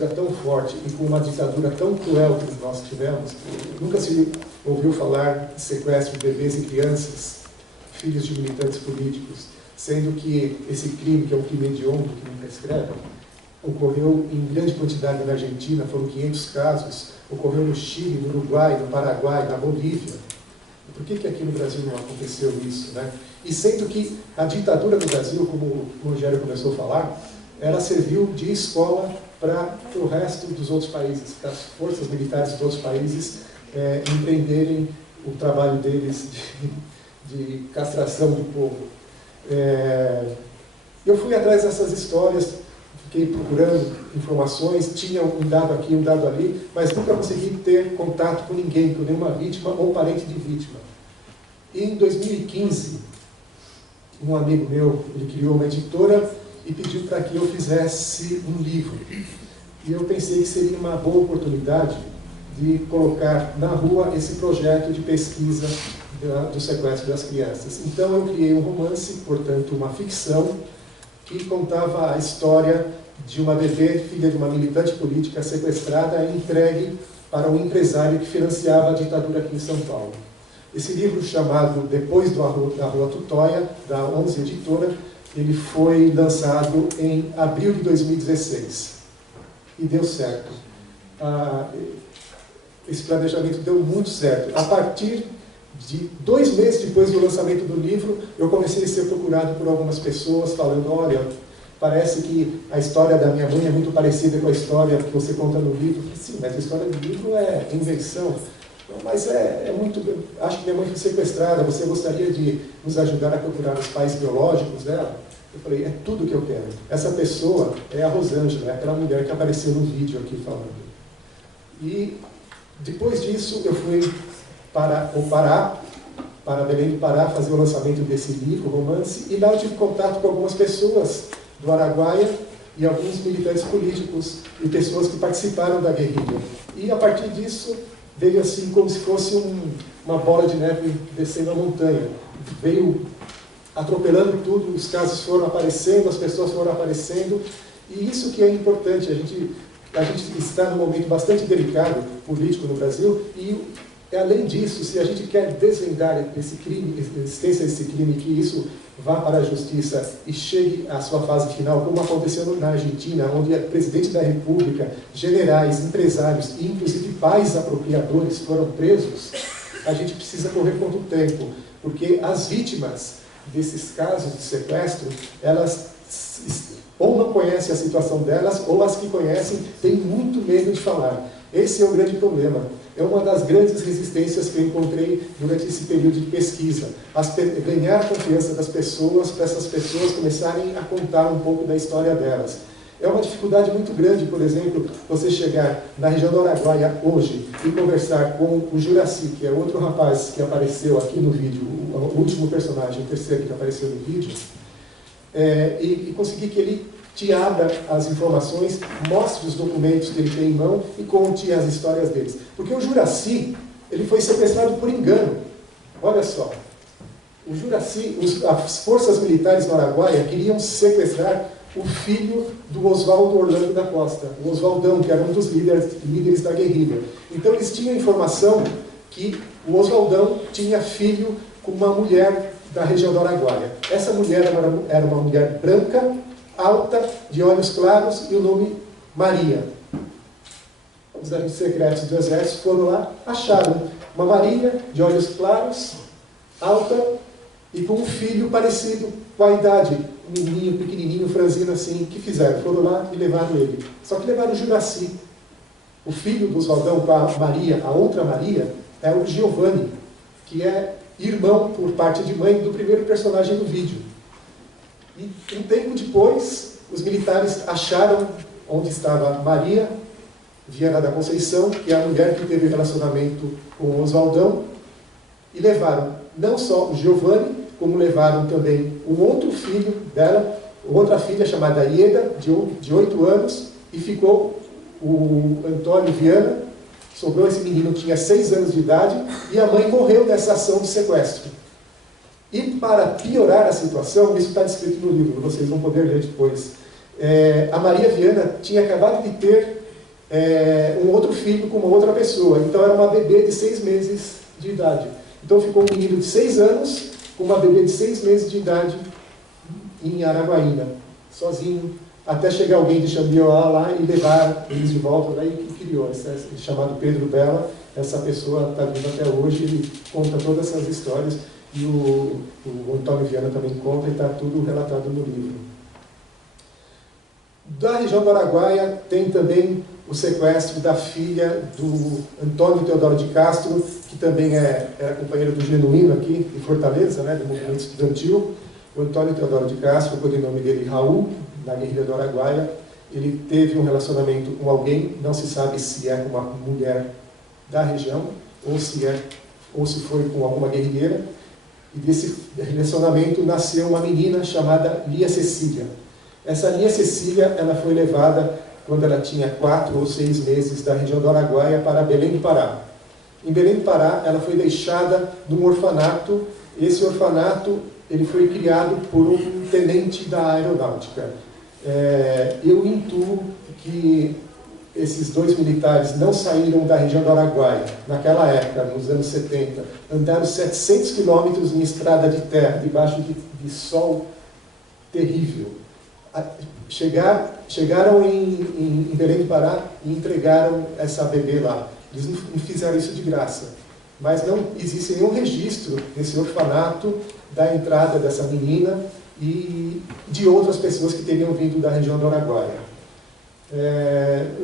mistura tão forte e com uma ditadura tão cruel que nós tivemos, nunca se ouviu falar de sequestro de bebês e crianças, filhos de militantes políticos, sendo que esse crime, que é um crime hediondo, que não prescreve, ocorreu em grande quantidade na Argentina, foram 500 casos, ocorreu no Chile, no Uruguai, no Paraguai, na Bolívia. Por que aqui no Brasil não aconteceu isso, né? E sendo que a ditadura do Brasil, como o Rogério começou a falar, ela serviu de escola para o resto dos outros países, para as forças militares dos outros países empreenderem o trabalho deles de castração do povo. Eu fui atrás dessas histórias, fiquei procurando informações, tinha um dado aqui, um dado ali, mas nunca consegui ter contato com ninguém, com nenhuma vítima ou parente de vítima. E em 2015, um amigo meu, ele criou uma editora e pediu para que eu fizesse um livro. E eu pensei que seria uma boa oportunidade de colocar na rua esse projeto de pesquisa do sequestro das crianças. Então eu criei um romance, portanto uma ficção, que contava a história de uma bebê, filha de uma militante política sequestrada e entregue para um empresário que financiava a ditadura aqui em São Paulo. Esse livro, chamado Depois da Rua Tutóia, da 11 Editora, ele foi lançado em abril de 2016. E deu certo. Esse planejamento deu muito certo. A partir de 2 meses depois do lançamento do livro, eu comecei a ser procurado por algumas pessoas, falando, olha, parece que a história da minha mãe é muito parecida com a história que você conta no livro. Eu falei, sim, mas a história do livro é invenção. Mas é muito... Acho que minha mãe foi sequestrada, você gostaria de nos ajudar a procurar os pais biológicos dela? Eu falei, é tudo que eu quero. Essa pessoa é a Rosângela, é aquela mulher que apareceu no vídeo aqui falando. E depois disso eu fui para o Pará, para Belém do Pará, fazer o lançamento desse livro, romance, e lá eu tive contato com algumas pessoas do Araguaia e alguns militantes políticos e pessoas que participaram da guerrilha. E a partir disso veio assim como se fosse uma bola de neve descendo a montanha. Veio atropelando tudo, os casos foram aparecendo, as pessoas foram aparecendo, e isso que é importante, a gente está num momento bastante delicado, político no Brasil, e além disso, se a gente quer desvendar esse crime, a existência desse crime, que isso vá para a justiça e chegue à sua fase final, como aconteceu na Argentina, onde o presidente da República, generais, empresários e inclusive pais apropriadores foram presos, a gente precisa correr contra o tempo, porque as vítimas desses casos de sequestro, elas ou não conhecem a situação delas, ou as que conhecem têm muito medo de falar. Esse é o grande problema. É uma das grandes resistências que eu encontrei durante esse período de pesquisa. Ganhar a confiança das pessoas, para essas pessoas começarem a contar um pouco da história delas. É uma dificuldade muito grande, por exemplo, você chegar na região do Araguaia hoje e conversar com o Juraci, que é outro rapaz que apareceu aqui no vídeo, o último personagem, o terceiro que apareceu no vídeo, e conseguir que ele te abra as informações, mostre os documentos que ele tem em mão e conte as histórias deles. Porque o Juraci, ele foi sequestrado por engano. Olha só, o Juraci, as forças militares no Araguaia queriam sequestrar o filho do Oswaldo Orlando da Costa, o Oswaldão, que era um dos líderes da guerrilha. Então eles tinham informação que o Oswaldão tinha filho com uma mulher da região do Araguaia. Essa mulher era uma mulher branca, alta, de olhos claros, e o nome Maria. Os agentes secretos do Exército foram lá, acharam uma Maria, de olhos claros, alta, e com um filho parecido com a idade, um menininho, pequenininho, franzino assim, que fizeram? Foram lá e levaram ele. Só que levaram o Juraci. O filho do Oswaldão com a Maria, a outra Maria, é o Giovanni, que é irmão por parte de mãe do primeiro personagem do vídeo. E um tempo depois, os militares acharam onde estava Maria Viana da Conceição, que é a mulher que teve relacionamento com o Oswaldão, e levaram não só o Giovanni, como levaram também um outro filho dela, outra filha chamada Ieda, de 8 anos, e ficou o Antônio Viana. Sobrou esse menino que tinha 6 anos de idade, e a mãe morreu nessa ação de sequestro. E para piorar a situação, isso está descrito no livro, vocês vão poder ler depois, a Maria Viana tinha acabado de ter um outro filho com uma outra pessoa. Então era uma bebê de 6 meses de idade. Então ficou um menino de 6 anos com uma bebê de 6 meses de idade em Araguaína, sozinho, até chegar alguém de Xambioá lá e levar eles de volta. Daí que criou, chamado Pedro Bela. Essa pessoa está viva até hoje, ele conta todas essas histórias, e o Antônio Viana também conta, e está tudo relatado no livro. Da região do Araguaia tem também o sequestro da filha do Antônio Teodoro de Castro, que também era companheiro do Genuíno aqui em Fortaleza, né, do movimento estudantil. O Antônio Teodoro de Castro, o codinome dele Raul, na guerrilha do Araguaia. Ele teve um relacionamento com alguém, não se sabe se é com uma mulher da região, ou se foi com alguma guerrilheira. E desse relacionamento nasceu uma menina chamada Lia Cecília. Essa Lia Cecília, ela foi levada quando ela tinha 4 ou 6 meses da região do Araguaia para Belém do Pará. Em Belém do Pará, ela foi deixada num orfanato. Esse orfanato ele foi criado por um tenente da aeronáutica. Eu intuo que esses 2 militares não saíram da região do Araguaia, naquela época, nos anos 70, andaram 700 quilômetros em estrada de terra, debaixo de sol terrível. Chegaram em Belém do Pará e entregaram essa bebê lá. Eles não fizeram isso de graça, mas não existe nenhum registro nesse orfanato da entrada dessa menina e de outras pessoas que teriam vindo da região do Araguaia.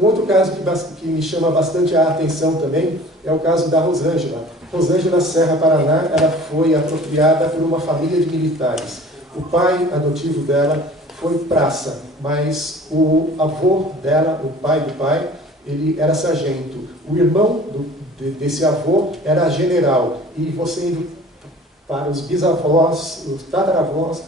Um outro caso que me chama bastante a atenção também é o caso da Rosângela. Rosângela Serra Paraná, ela foi apropriada por uma família de militares. O pai adotivo dela foi praça, mas o avô dela, o pai do pai, ele era sargento. O irmão desse avô era general. E você indo para os bisavós, os tataravós,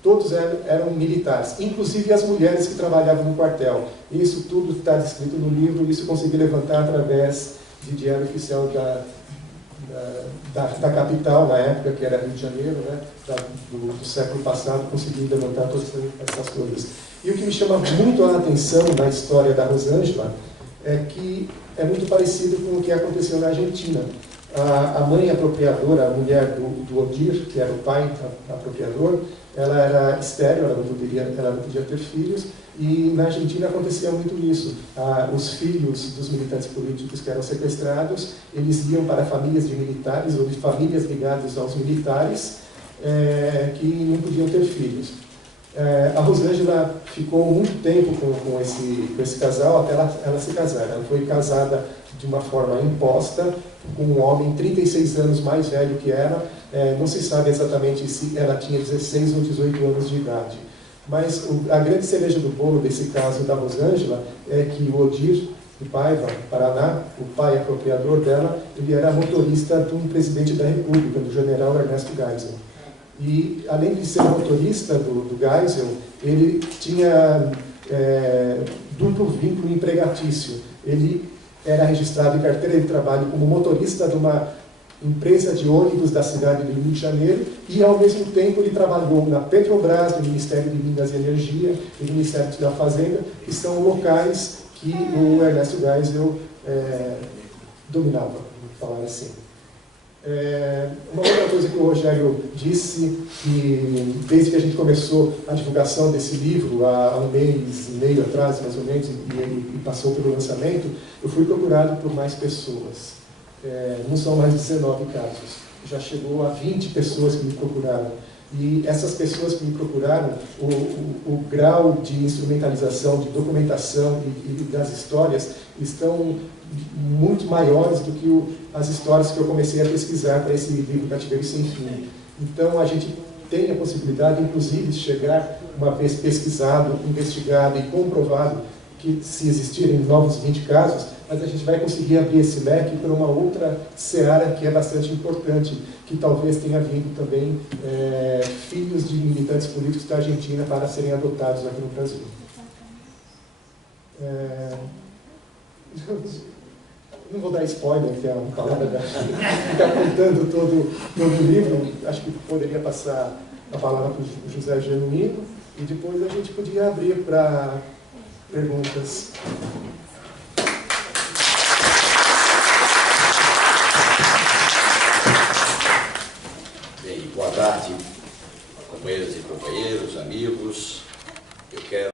todos eram militares, inclusive as mulheres que trabalhavam no quartel. Isso tudo está descrito no livro, isso eu consegui levantar através de diário oficial da capital, na época, que era Rio de Janeiro, né, do século passado, consegui levantar todas essas coisas. E o que me chama muito a atenção na história da Rosângela é que é muito parecido com o que aconteceu na Argentina. A mãe apropriadora, a mulher do Odir, que era o pai apropriador, ela era estéril, ela não podia ter filhos, e na Argentina acontecia muito isso. Os filhos dos militantes políticos que eram sequestrados, eles iam para famílias de militares, ou de famílias ligadas aos militares, que não podiam ter filhos. A Rosângela ficou muito tempo com esse casal até ela se casar. Ela foi casada de uma forma imposta com um homem 36 anos mais velho que ela. Não se sabe exatamente se ela tinha 16 ou 18 anos de idade. Mas a grande cereja do bolo desse caso da Rosângela é que o Odir de Paiva, Paraná, o pai apropriador dela, ele era motorista de um presidente da República, do general Ernesto Geisel. E, além de ser motorista do Geisel, ele tinha duplo vínculo empregatício. Ele era registrado em carteira de trabalho como motorista de uma empresa de ônibus da cidade do Rio de Janeiro e, ao mesmo tempo, ele trabalhou na Petrobras, no Ministério de Minas e Energia e no Ministério da Fazenda, que são locais que o Ernesto Geisel dominava, vamos falar assim. Uma outra coisa que o Rogério disse, que desde que a gente começou a divulgação desse livro, há um mês e meio atrás, mais ou menos, e passou pelo lançamento, eu fui procurado por mais pessoas. Não são mais 19 casos. Já chegou a 20 pessoas que me procuraram. E essas pessoas que me procuraram, o grau de instrumentalização, de documentação e das histórias estão muito maiores do que as histórias que eu comecei a pesquisar para esse livro Cativeiro Sem Fim. Então, a gente tem a possibilidade, inclusive, de chegar, uma vez pesquisado, investigado e comprovado que se existirem novos 20 casos, mas a gente vai conseguir abrir esse leque para uma outra seara que é bastante importante, que talvez tenha vindo também filhos de militantes políticos da Argentina para serem adotados aqui no Brasil. Não vou dar spoiler, que é uma palavra que fica contando todo o livro. Acho que poderia passar a palavra para o José Genuíno e depois a gente podia abrir para perguntas. Boa tarde, companheiras e companheiros, amigos. Eu quero